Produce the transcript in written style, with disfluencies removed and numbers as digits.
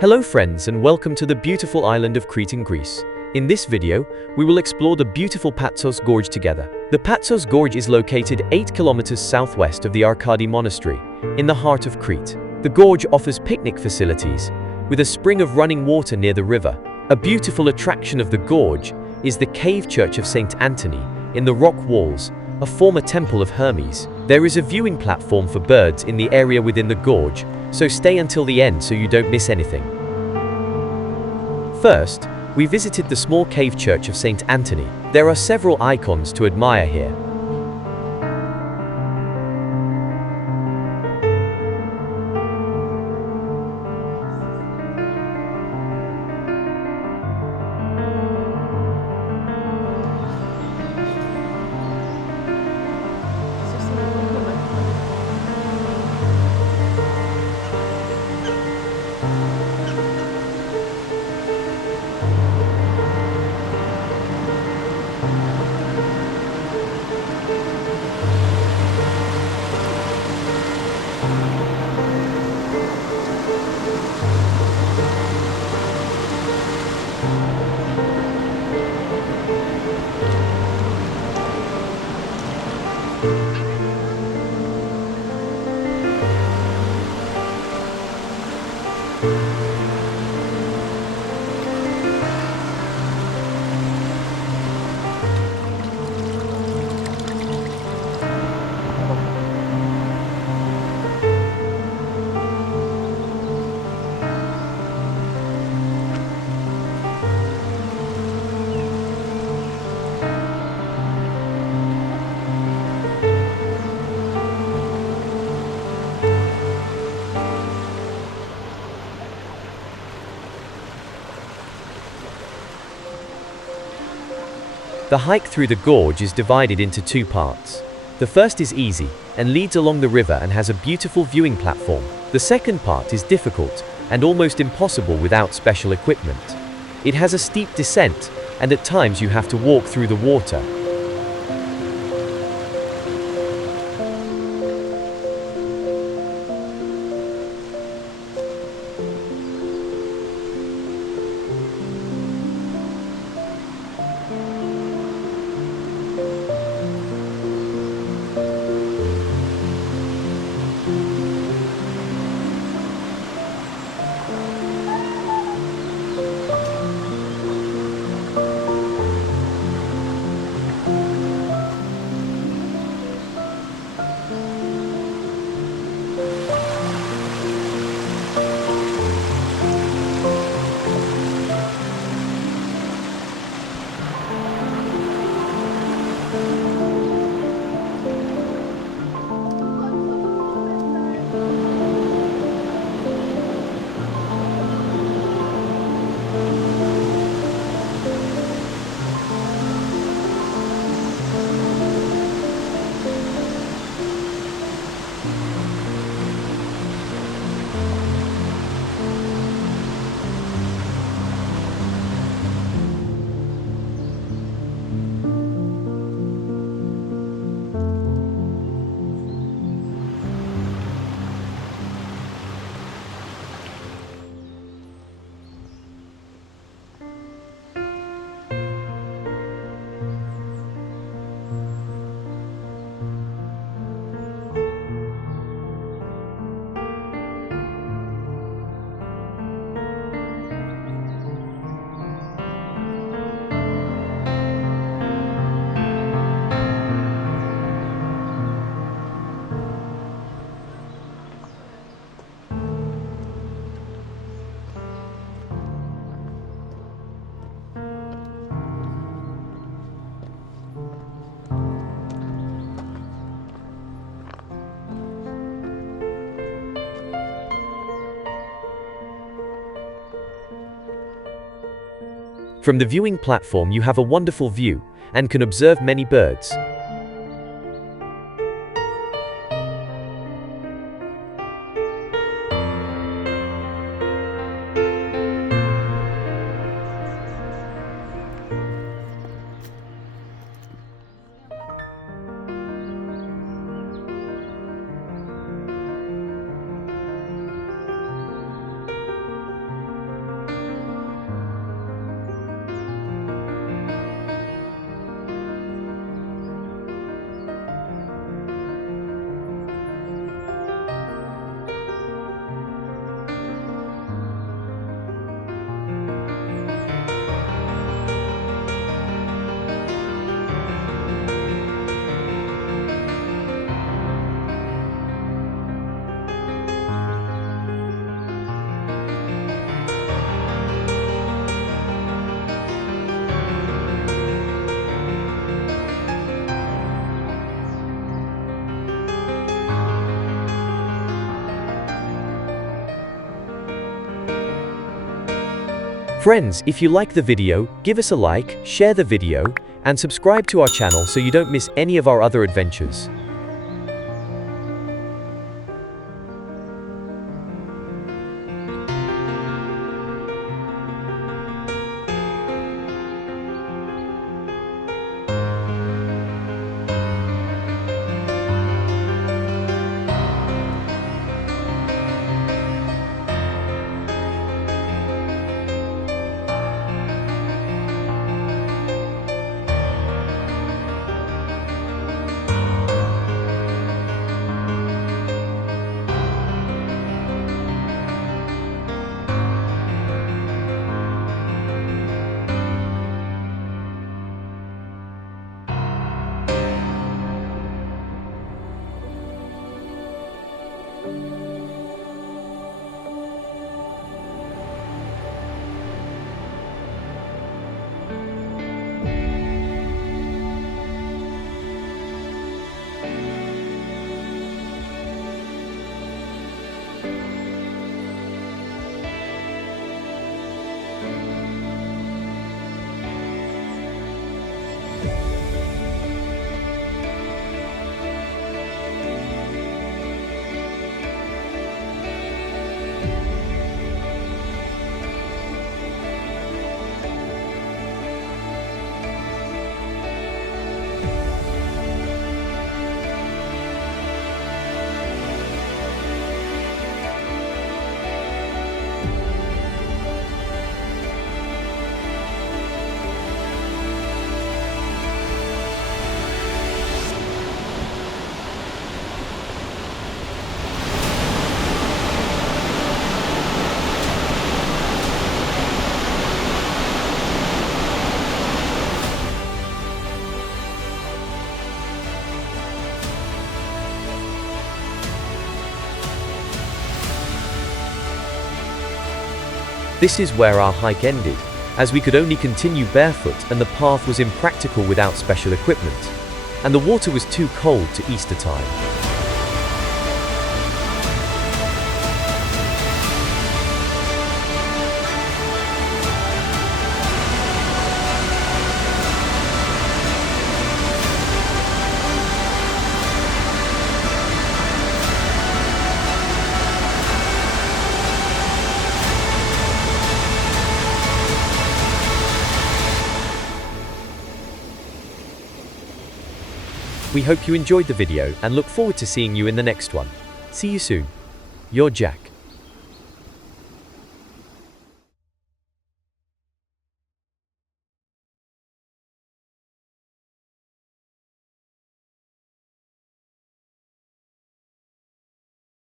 Hello friends and welcome to the beautiful island of Crete in Greece. In this video, we will explore the beautiful Patsos Gorge together. The Patsos Gorge is located 8 kilometers southwest of the Arkadi Monastery, in the heart of Crete. The gorge offers picnic facilities, with a spring of running water near the river. A beautiful attraction of the gorge is the Cavechurch of St. in the rock walls, a former temple of Hermes. There is a viewing platform for birds in the area within the gorge, so stay until the end so you don't miss anything. First, we visited the small Cavechurch of St. There are several icons to admire here. The hike through the gorge is divided into two parts. The first is easy, and leads along the river and has a beautiful viewing platform. The second part is difficult, and almost impossible without special equipment. It has a steep descent, and at times you have to walk through the water. From the viewing platform you have a wonderful view, and can observe many birds. Friends, if you like the video, give us a like, share the video, and subscribe to our channel so you don't miss any of our other adventures. This is where our hike ended, as we could only continue barefoot and the path was impractical without special equipment, and the water was too cold to Easter time. We hope you enjoyed the video and look forward to seeing you in the next one. See you soon. Your Jack.